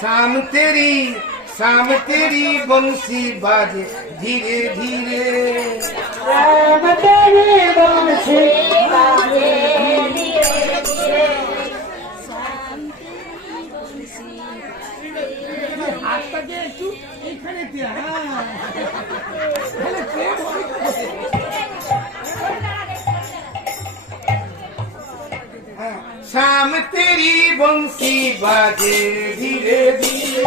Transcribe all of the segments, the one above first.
शाम तेरी बंसी बाजे धीरे धीरे, शाम तेरी बंसी बाजे धीरे धीरे, আজকে একটু এখানে দিয়া शाम तेरी बंसी बाजे धीरे धीरे,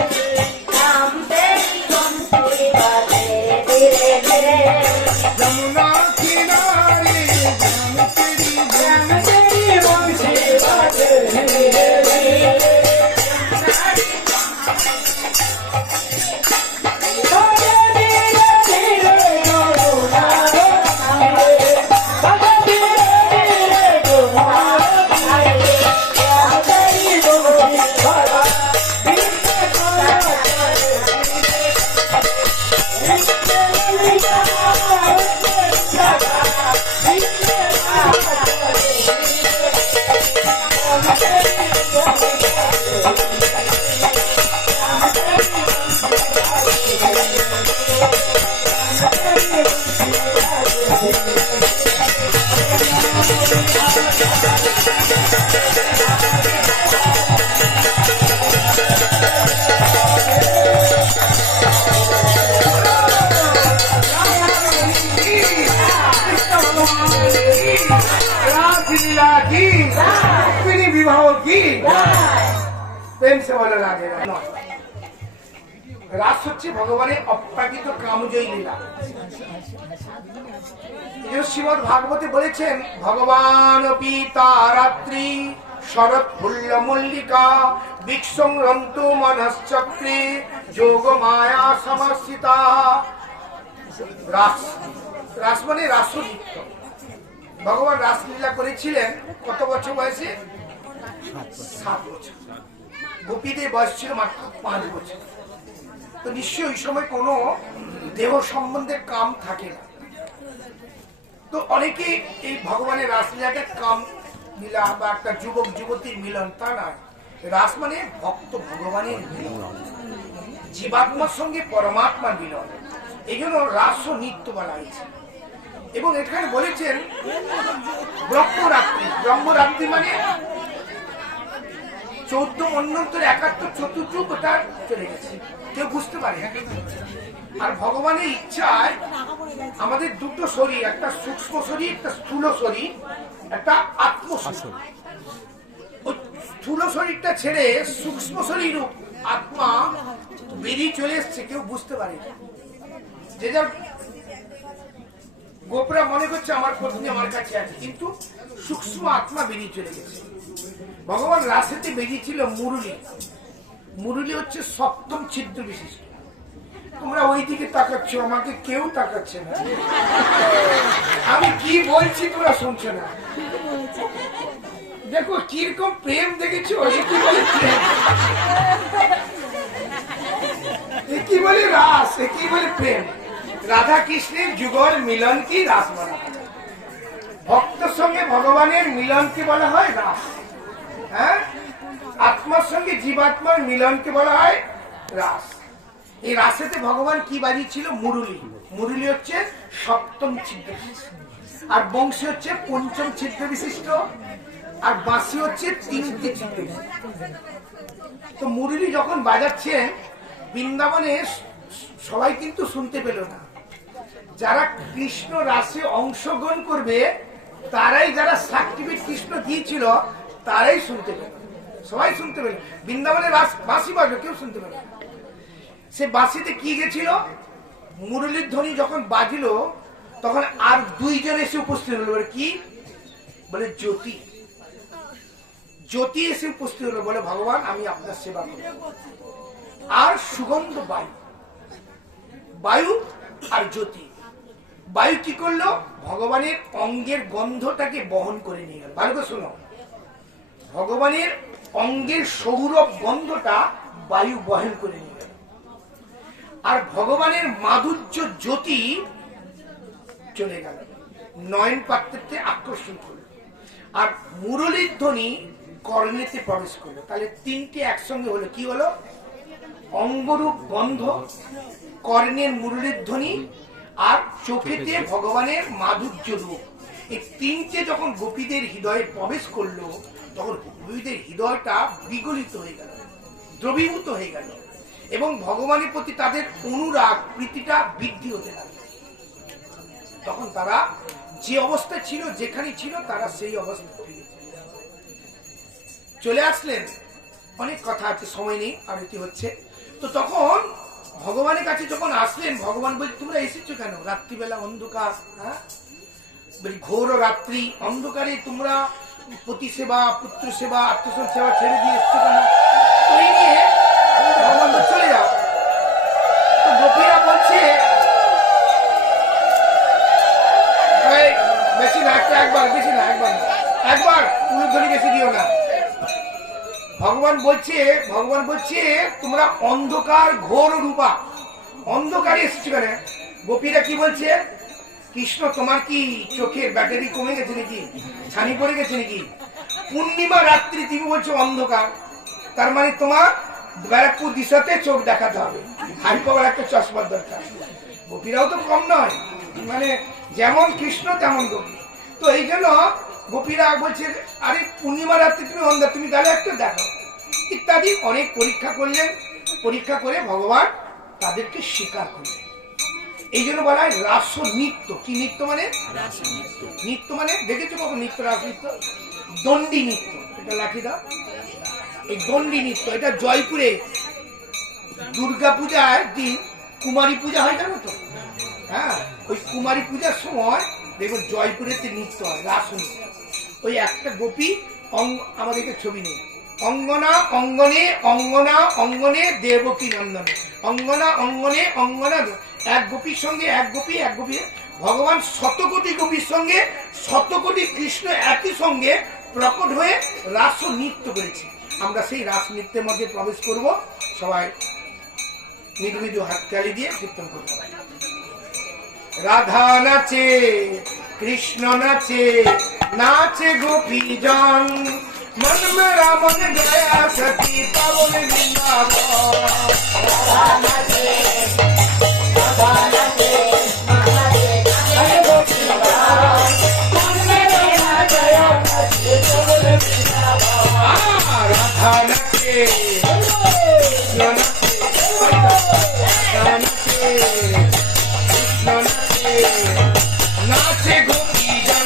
शाम तेरी बंसी बाजे धीरे धीरे, यमुना किनारे शाम तेरी बंसी बाजे धीरे धीरे, প্রেম সে বলে লাগে রাস হচ্ছে ভগবানের অপ্রাকৃত কামজয়ী লীলা। শ্রীমদ ভাগবতে বলেছেন, ভগবান পিতা রাত্রি শরৎ ফুল্ল মল্লিকা বিক্ষংরন্ত মনশ্চক্রে যোগ মায়া সমস্যিতা। রাস, রাস মানে রাসনৃত্য। ভগবান রাসলীলা করেছিলেন কত বছর বয়সে? 7 বছর। গোপীদের বয়স ছিল মাত্র 5 বছর। তো নিশ্চয়ই ওই সময় কোনো দেহ সম্বন্ধে কাম থাকে না। তো অনেকে এই ভগবানের রাসলীলাকে কাম লীলা বা একটা যুবক যুবতীর মিলন, তা নয়। রাস মানে ভক্ত ভগবানের মিলন, জীবাত্মার সঙ্গে পরমাত্মার মিলন। এই জন্য রাস নৃত্য বলা হয়েছে। এবং এখানে বলেছেন ব্রহ্মরাত্রি। ব্রহ্মরাত্রি মানে 14 মন্বন্তর 71 চতুর্যুগ ওটা চলে গেছে, কেউ বুঝতে পারে। আর ভগবানের ইচ্ছায় আমাদের দুটো শরীর, একটা সূক্ষ্ম শরীর, একটা স্থূল শরীর, একটা আত্ম শরীর। ওই স্থূল শরীরটা ছেড়ে সূক্ষ্ম শরীর আত্মা বেরিয়ে চলে এসছে, কেউ বুঝতে পারে। যে যার গোপরা মনে করছে আমার পত্নী আমার কাছে আছে, কিন্তু সূক্ষ্ম আত্মা বেরিয়ে চলে গেছে। ভগবান রাসেতে বেরিয়েছিল মুরলী। মুরলী হচ্ছে সপ্তম ছিদ্র বিশিষ্ট। তোমরা ওই দিকে তাকাচ্ছ, আমাকে কেউ তাকাচ্ছে না। আমি কি বলছি তোমরা শুনছো না। দেখো কিরকম প্রেম দেখেছো, কি বলে রাস, কি বলে প্রেম। রাধা কৃষ্ণের যুগল মিলন কি রাস বলা হয়। ভক্তের সঙ্গে ভগবানের মিলনকে বলা হয় রাস। হ্যাঁ, আত্মার সঙ্গে জীবাত্মার মিলনকে বলা হয় রাস। এই রাসেতে ভগবান কি বাজিয়েছিল? মুরলী। মুরলী হচ্ছে সপ্তম ছিদ্র বিশিষ্ট, আর বংশী হচ্ছে পঞ্চম ছিদ্র বিশিষ্ট, আর বাঁশি হচ্ছে 3টি ছিদ্র বিশিষ্ট। তো মুরলী যখন বাজাচ্ছেন বৃন্দাবনে সবাই কিন্তু শুনতে পেল না। যারা কৃষ্ণ রাসে অংশগ্রহণ করবে তারাই, যারা সার্টিফিকেট কৃষ্ণ দিয়েছিল তারাই শুনতে পেল, সবাই শুনতে পেল। বৃন্দাবনে বাঁশি বাজবে, কেউ শুনতে পেল না। সে বাঁশিতে কি গেছিল? মুরলীর ধ্বনি যখন বাজিল তখন আর 2 জন এসে উপস্থিত হলো। কি বলে? জ্যোতি। জ্যোতি এসে উপস্থিত হলো, বলে ভগবান আমি আপনার সেবা করি। আর সুগন্ধ বায়ু, বায়ু আর জ্যোতি। বায়ু কি করলো? ভগবানের অঙ্গের গন্ধটাকে বহন করে নিয়ে গেল। ভালো করে শোনো, ভগবানের অঙ্গের সৌরভ গন্ধটা বায়ু বহন করে নিয়ে গেল, আর ভগবানের মাধুর্য জ্যোতি চলে গেল, নয়ন পাত্রতে আকর্ষণ করলো, আর মুরলীর ধ্বনি কর্ণেতে প্রবেশ করলো। তাহলে তিনটে একসঙ্গে হলো, কি হলো? অঙ্গরূপ গন্ধ, কর্ণের মুরলীর ধ্বনি, আর চোখেতে ভগবানের মাধুর্য রূপ। এই তিনটে যখন গোপীদের হৃদয়ে প্রবেশ করলো, তখন গোপীদের হৃদয়টা বিগলিত হয়ে গেল, দ্রবীভূত হয়ে গেল, এবং ভগবানের প্রতি তাদের অনুরাগ প্রীতিটা বৃদ্ধি হতে লাগলো। তখন তারা যে অবস্থায় ছিল, যেখানে ছিল, তারা সেই অবস্থায় ফিরে চলে আসলেন। অনেক কথা আছে, সময় নেই, আরতি হচ্ছে। তো তখন ভগবানের কাছে যখন আসলেন, ভগবান বলছে তোমরা এসেছো কেন? রাত্রিবেলা অন্ধকার, হ্যাঁ, বলি ঘোর রাত্রি অন্ধকারে তোমরা পতি সেবা, পুত্র সেবা, আত্মসন সেবা ছেড়ে দিয়ে এসছো কেন? তো এই নিয়ে ভগবান চলে যাও। তো গোপীরা বলছে বেশি না, একবার, বেশি না, একবার উলুধ্বনি বেশি দিও না। ভগবান বলছে তোমরা অন্ধকার ঘোর রূপা, অন্ধকারে এসেছো কেন? গোপীরা কি বলছে? কৃষ্ণ তোমার কি চোখের ব্যাটারি কমে গেছে নাকি, ছানি পড়ে গেছে নাকি? পূর্ণিমা রাত্রি তুমি বলছো অন্ধকার, তার মানে তোমার ব্যারাকপুর দিশাতে চোখ দেখাতে হবে, হাই পাওয়ার একটা চশমার দরকার। গোপীরাও তো কম নয়, মানে যেমন কৃষ্ণ তেমন গোপী। তো এই জন্য গোপীরা বলছে আরে পূর্ণিমা রাত্রি তুমি অন্ধ, তুমি তাহলে একটা দেখো, ইত্যাদি অনেক পরীক্ষা করলেন। পরীক্ষা করে ভগবান তাদেরকে স্বীকার করলেন। এই জন্য বলা হয় রাস নৃত্য। কি নৃত্য মানে? নৃত্য মানে দেখেছো কখন নৃত্য? রাস নৃত্য, দণ্ডী নৃত্য, এটা লাঠি দাও। এই দণ্ডী নৃত্য এটা জয়পুরে দুর্গা পূজার দিন কুমারী পূজা হয়, জানো তো? হ্যাঁ, ওই কুমারী পূজার সময় দেখো জয়পুরেতে নৃত্য হয়, রাস নৃত্য। ওই একটা গোপী আমাদেরকে ছবি নেই, অঙ্গনা অঙ্গনে, অঙ্গনা অঙ্গনে দেবকী নন্দনে, অঙ্গনা অঙ্গনে, অঙ্গনা এক গোপীর সঙ্গে এক গোপী, এক গোপী। ভগবান শতকোটি গোপীর সঙ্গে শতকোটি কৃষ্ণ একই সঙ্গে প্রকট হয়ে রাস নৃত্য করেছে। আমরা সেই রাস নৃত্যের মধ্যে প্রবেশ করব। সবাই মৃদু মৃদু হাততালি দিয়ে কীর্তন করব। রাধা নাচে, কৃষ্ণ নাচে, নাচে গোপীজন, मन मेरा मन गया सती पावन वृंदावन। राधा नाचे, राधा नाचे, नाचे गोपीगण, मन मेरा गया सती पावन वृंदावन। राधा नाचे, कृष्ण नाचे, राधा नाचे, कृष्ण नाचे, नाचे गोपीगण,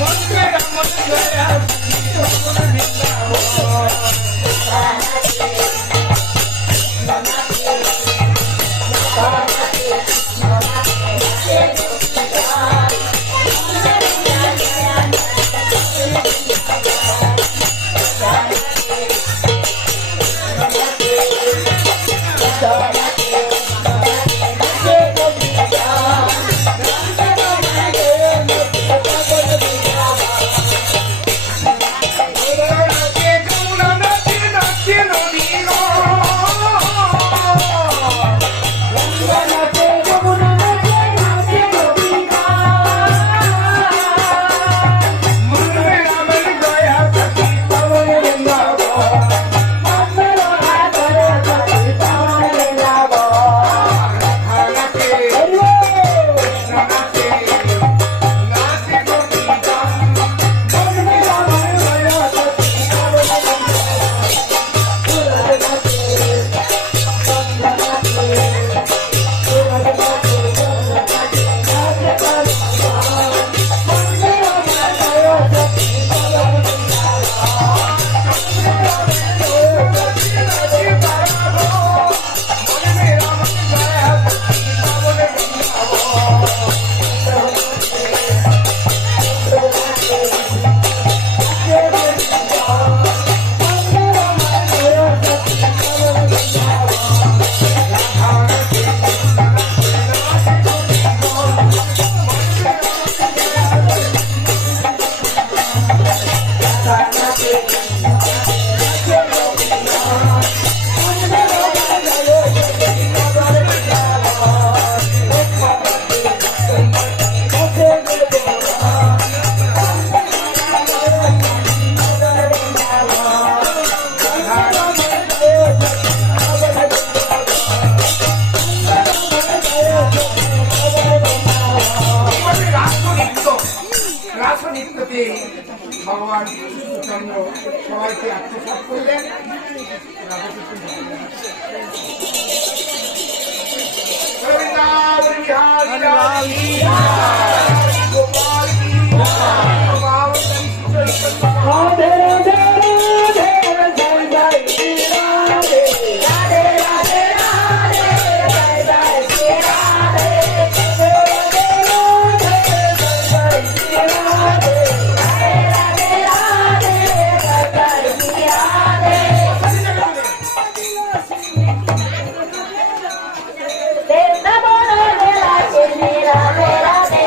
मन मेरा मन गया সবাইকে আত্মসাৎ করলেন। বৃন্দাবন বিহারী লাল কি জয়, গোপাল কি জয়, গোপাল শ্রী চৈতন্য রাধে রাধে রাধে জয় জয় শ্রী রাধে রাধে রাধে রাধে জয় জয় শ্রী রাধে রাধে রাধে জয় জয় শ্রী রাধে রাধে রাধে জয় জয় শ্রী রাধে বৃন্দাবন মেলা শ্রী রাধে রাধে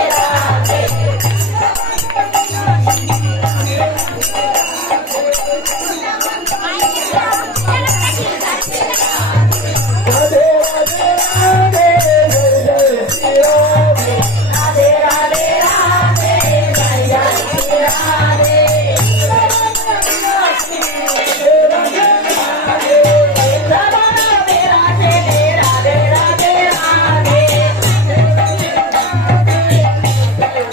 রাধে রাধে রাধে রাধে জয় জয় শ্রী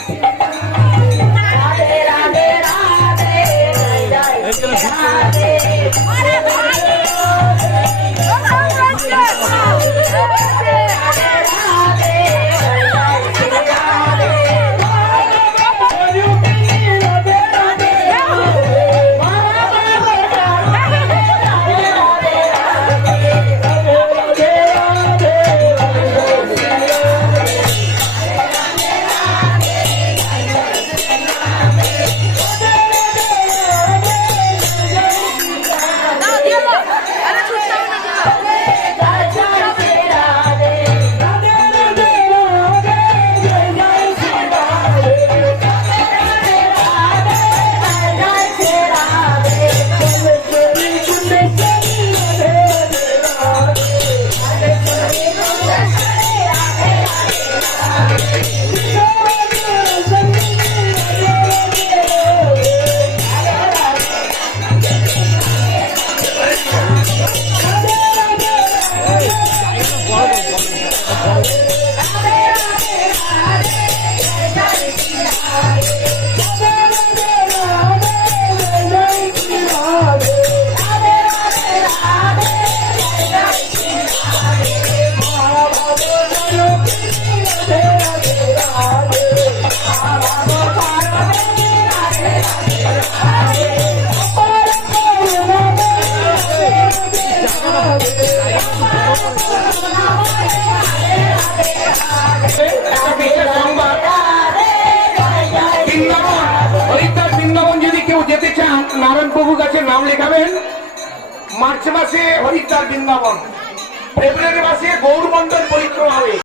রাধে রাধে রাধে রাধে জয় জয় শ্রী রাধে নারায়ণপ্রভু কাছে নাম লেখাবেন। মার্চ মাসে হরিদ্বার বৃন্দাবন, ফেব্রুয়ারি মাসে গৌরমন্ডল পরিক্রমা হবে।